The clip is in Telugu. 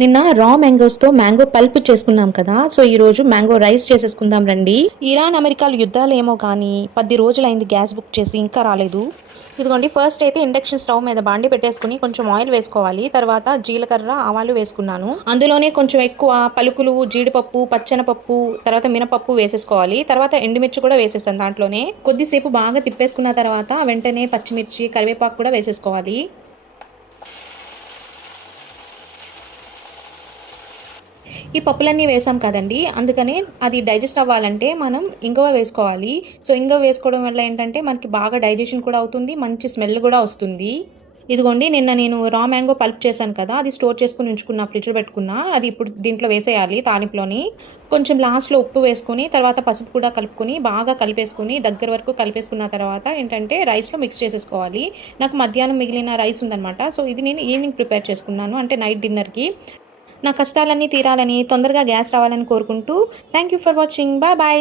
నిన్న రా మ్యాంగోస్తో మ్యాంగో పల్ప్ చేసుకున్నాం కదా, సో ఈరోజు మ్యాంగో రైస్ చేసేసుకుందాం రండి. ఇరాన్ అమెరికాలు యుద్ధాలు ఏమో కానీ 10 రోజులైంది గ్యాస్ బుక్ చేసి, ఇంకా రాలేదు. ఇదిగోండి, ఫస్ట్ అయితే ఇండక్షన్ స్టవ్ మీద బాండి పెట్టేసుకుని కొంచెం ఆయిల్ వేసుకోవాలి. తర్వాత జీలకర్ర, ఆవాలు వేసుకున్నాను. అందులోనే కొంచెం ఎక్కువ పలుకులు, జీడిపప్పు, పచ్చెనపప్పు, తర్వాత మినపప్పు వేసేసుకోవాలి. తర్వాత ఎండుమిర్చి కూడా వేసేసాను. దాంట్లోనే కొద్దిసేపు బాగా తిప్పేసుకున్న తర్వాత వెంటనే పచ్చిమిర్చి, కరివేపాకు కూడా వేసేసుకోవాలి. ఈ పప్పులన్నీ వేసాం కదండి, అందుకని అది డైజెస్ట్ అవ్వాలంటే మనం ఇంగువ వేసుకోవాలి. సో ఇంగువ వేసుకోవడం వల్ల ఏంటంటే మనకి బాగా డైజెషన్ కూడా అవుతుంది, మంచి స్మెల్ కూడా వస్తుంది. ఇదిగోండి, నిన్న నేను రా మ్యాంగో పల్ప్ చేశాను కదా, అది స్టోర్ చేసుకుని ఉంచుకున్నా, ఫ్రిడ్జ్లో పెట్టుకున్నా. అది ఇప్పుడు దీంట్లో వేసేయాలి. తాలింపులోని కొంచెం లాస్ట్లో ఉప్పు వేసుకుని, తర్వాత పసుపు కూడా కలుపుకొని బాగా కలిపేసుకుని దగ్గర వరకు కలిపేసుకున్న తర్వాత ఏంటంటే రైస్లో మిక్స్ చేసేసుకోవాలి. నాకు మధ్యాహ్నం మిగిలిన రైస్ ఉందనమాట. సో ఇది నేను ఈవినింగ్ ప్రిపేర్ చేసుకున్నాను, అంటే నైట్ డిన్నర్కి. నా కష్టాలన్నీ తీరాలని, తొందరగా గ్యాస్ రావాలని కోరుకుంటూ thank you for watching. Bye bye.